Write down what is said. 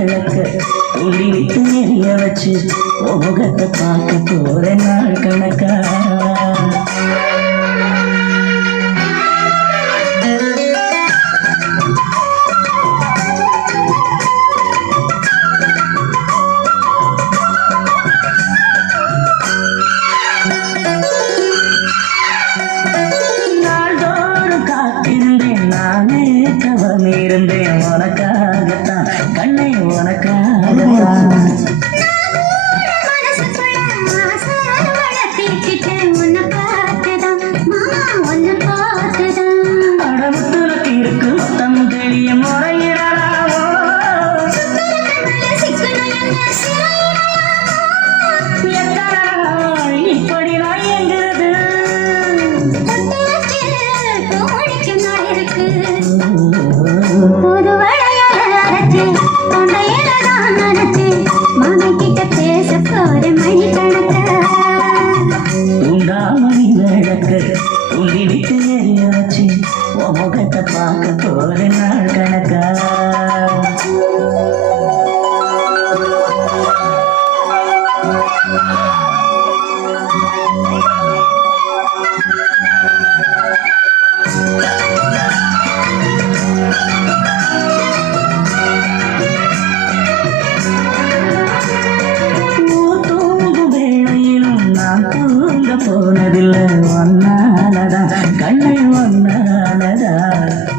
விளக்க துள்ளி விட்டு எரிய வச்சு முகத்தை பார்க்க போற நாள் கணக்கா இருந்தேன் உனக்காகத்தான் கண்ணை உனக்காகத்தான் அடமுத்துலக்கு இருக்கு மொத்தம் தெளிய முறையிடலாவோ இப்படி நான் எங்கிறது புது வளையலரைச்சு தொண்டையில தான் நினைச்சு மகன் கிட்ட பேச போற மணி கணக்க உண்டாமணி விளக்க துள்ளி விட்டு எரிய வச்சு முகத்தை பார்க்க போற நாள் கணக்கா போனதில்லை ஒன்னாலதான் கண்ணை ஒன்னாலதான்